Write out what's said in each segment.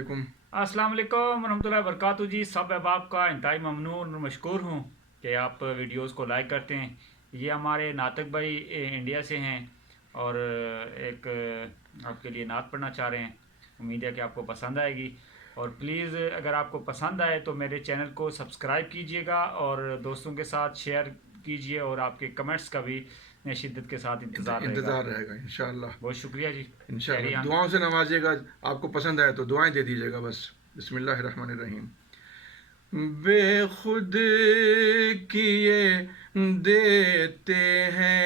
علیکم۔ अस्सलाम वालेकुम रहमतुल्लाहि वबरकातुहू जी। सब अहबाब का इंतहाई ममनून और मशकूर हूँ कि आप वीडियोस को लाइक करते हैं। ये हमारे नातक भाई इंडिया से हैं और एक आपके लिए नात पढ़ना चाह रहे हैं। उम्मीद है कि आपको पसंद आएगी और प्लीज़ अगर आपको पसंद आए तो मेरे चैनल को सब्सक्राइब कीजिएगा और दोस्तों के साथ शेयर कीजिए और आपके कमेंट्स का भी शिद्दत के साथ इंतज़ार रहेगा। इंतज़ार रहेगा इंशाअल्लाह। बहुत शुक्रिया जी। इंशाअल्लाह खैरियान। दुआओं से नवाजिएगा। आपको पसंद आए तो दुआएं दे दीजिएगा बस। बिस्मिल्लाहिर्रहमानिर्रहीम। बेखुद किए देते हैं,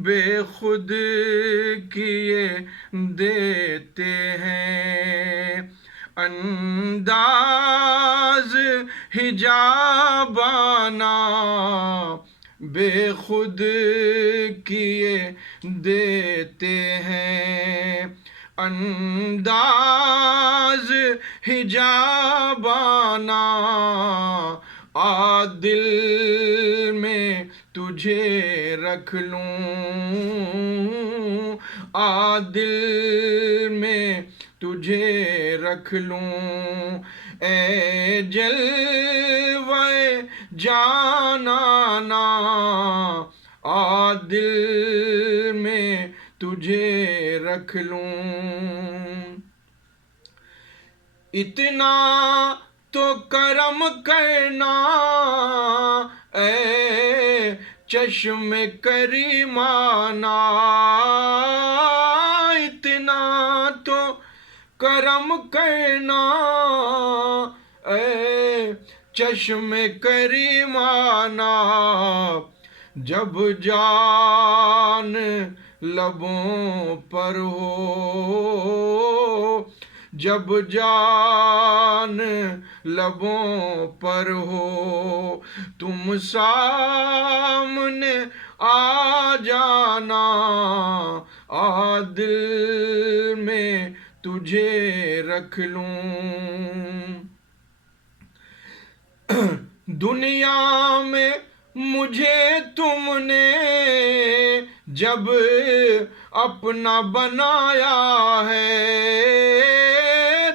बेखुद किए देते हैं, अंदाज हिजाबाना बेखुद किए देते हैं, अंदाज हिजाबाना आदिल में तुझे रख लूं, आदिल में तुझे रख लूं, ए जलवे जानाना आदिल में तुझे रख लूं। इतना तो करम करना ए चश्मे करीमाना, इतना तो करम करना ए चश्मे करीमाना, जब जान लबों पर हो, जब जान लबों पर हो, तुम सामने आ जाना आदिल में तुझे रख लूं। दुनिया में मुझे तुमने जब अपना बनाया है,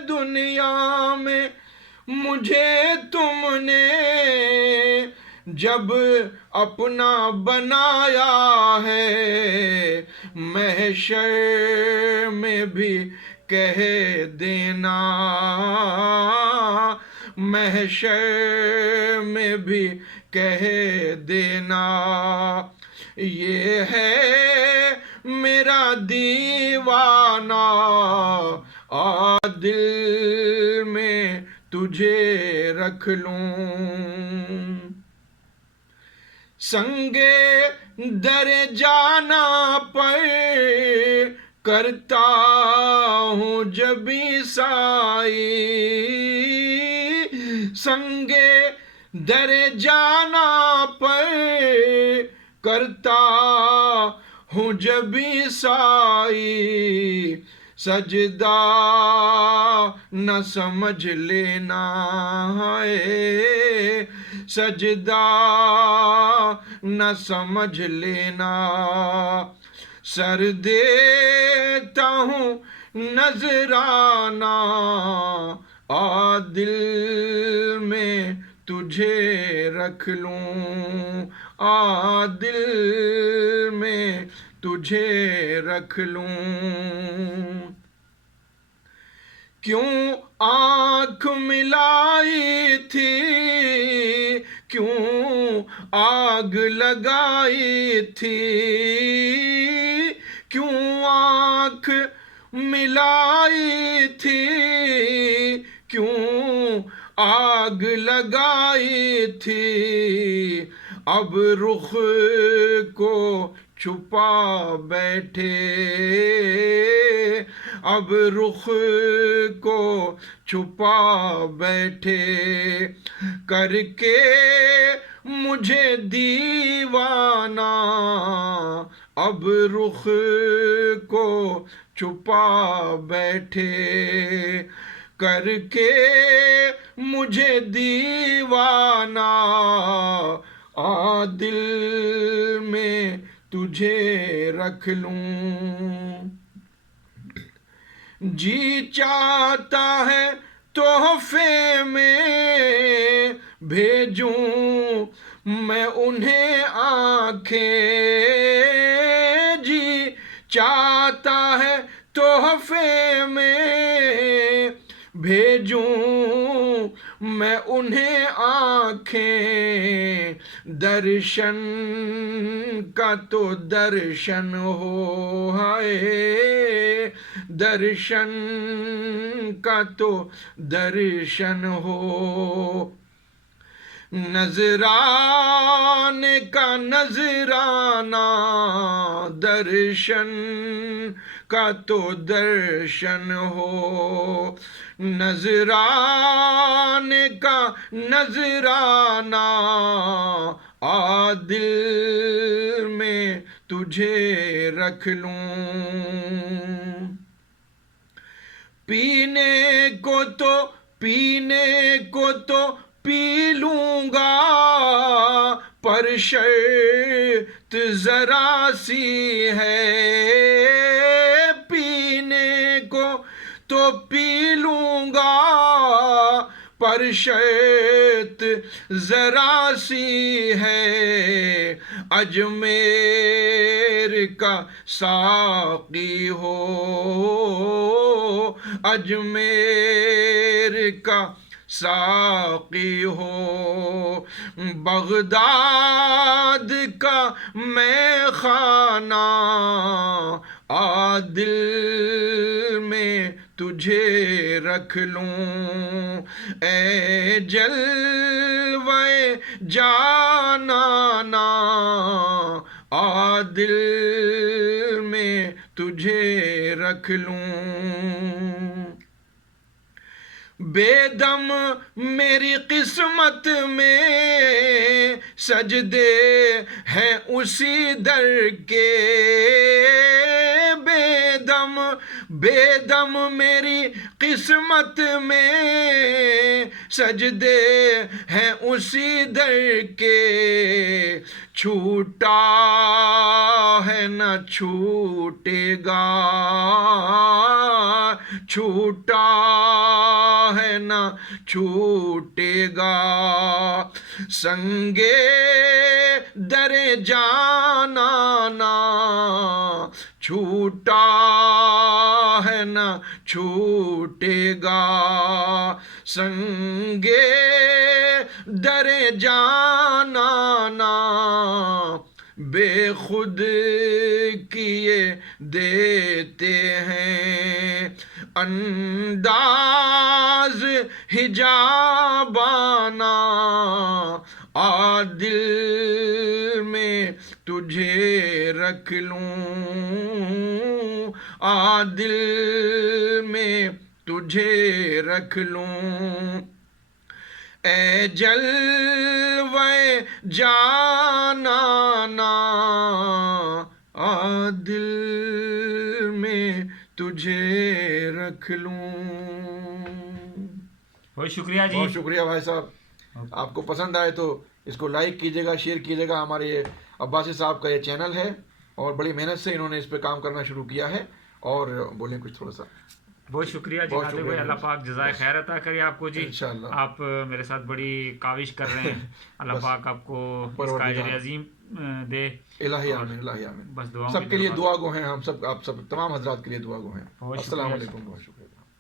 दुनिया में मुझे तुमने जब अपना बनाया है, महशर में भी कह देना, महशर में भी कह देना, ये है मेरा दीवाना आदिल में तुझे रख लूं। संगे दर जाना पर करता हूँ जबी साई, संगे दर जाना पर करता हूँ जबी साई, सजदा न समझ लेना है, सजदा न समझ लेना, सर देता हूँ नजराना आदिल में तुझे रख लूं, आदिल में तुझे रख लूं। क्यों आँख मिलाई थी, क्यों आग लगाई थी, क्यों आँख मिलाई थी, क्यों आग लगाई थी, अब रुख को छुपा बैठे, अब रुख को छुपा बैठे, करके मुझे दीवाना अब रुख को छुपा बैठे, करके मुझे दीवाना दिल में तुझे रख लूं। جی چاہتا ہے تحفے میں بھیجوں میں انہیں آنکھیں، جی چاہتا ہے تحفے میں بھیجوں میں انہیں آنکھیں، درشن کا تو درشن ہو، ہائے درشن کا تو درشن ہو، نذرانے کا نذرانہ، درشن کا تو درشن ہو، نذرانے کا نذرانہ، دل میں تجھے رکھ لوں، پینے کو تو پی لوں گا، پر شرط ذرا سی ہے، پینے کو تو پی لوں گا، پر شرط ذرا سی ہے، اجمیر کا ساقی ہو، اجمیر کا ساقی ہو، بغداد کا میں خانہ، دل میں تجھے رکھ لوں، اے جلوے جانانا، دل میں تجھے رکھ لوں، بے دم میری قسمت میں سجدے ہیں اسی در کے، بے دم میری قسمت میں سجدے ہیں اسی در کے، چھوٹا ہے نہ چھوٹے گا، چھوٹا ہے نہ چھوٹے گا، سنگے در جانانا، چھوٹا ہے نہ چھوٹے گا، سنگے در جانانا، بے خود کیے دیتے ہیں انداز حجابانہ، دل میں تجھے رکھ لوں، دل میں تجھے رکھ لوں، اے جلوے جانانا، دل میں تجھے رکھ لوں۔ بہت شکریہ جی، بہت شکریہ بھائی صاحب، آپ کو پسند آئے تو اس کو لائک کیجیے گا، شیئر کیجیے گا۔ ہمارے یہ عباسی صاحب کا یہ چینل ہے اور بڑی محنت سے انہوں نے اس پہ کام کرنا شروع کیا ہے، اور بولیں کچھ تھوڑا سا۔ بہت شکریہ جی ناطق بھائی، اللہ پاک جزائے خیر عطا کرے آپ کو جی، انشاءاللہ آپ میرے ساتھ بڑی کاوش کر رہے ہیں، اللہ پاک آپ کو اس کا اجر عظیم دے، الہی آمین، الہی آمین۔ بس دعاؤں سب کے لیے دعا گو ہیں ہم سب، آپ سب تمام حضرات کے لیے دعا گو ہیں۔ بہت السلام شکریہ۔ علیکم، بہت شکریہ۔